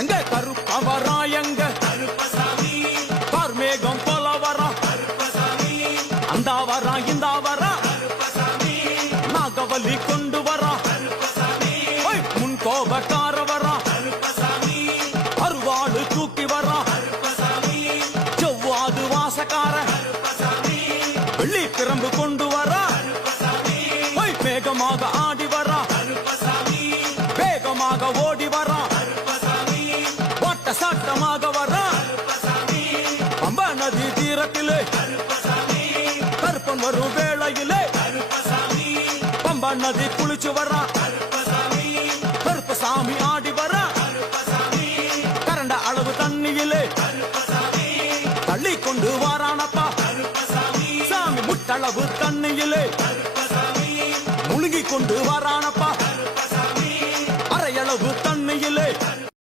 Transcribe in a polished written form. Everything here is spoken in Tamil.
எங்க கருப்பவரா எங்க கருப்பசாமி கார்மேகம் போல வரா கருப்பசாமி அந்த வரா இந்த வரா கருப்பசாமி நாகவலி கொண்டு வரா கருப்பசாமி முன் கோபக்கார வரா கருப்பசாமி அருவாளு தூக்கி வரா கருப்பசாமி செவ்வாது வாசக்கார கருப்பசாமி வெள்ளி பிரம்பு கொண்டு வரா கருப்பசாமி வேகமாக ஆடி வரா கருப்பசாமி வேகமாக ஓடி வரா கருப்பசாமி ஓட்ட சாட்டமாக வரா கருப்பசாமி பம்பா நதி தீரத்திலே கருப்பசாமி கருப்பன் வரும் வேளையிலே கருப்பசாமி பம்பா நதி குளிச்சு வரா கருப்பசாமி கருப்பசாமி ஆடி வரா கருப்பசாமி கரண்ட அளவு தண்ணியிலே கருப்பசாமி தள்ளி கொண்டு வாரானப்பா கருப்பசாமி சாமி முட்டளவு தண்ணியிலே கருப்பசாமி முழுகி கொண்டு வாரானப்பா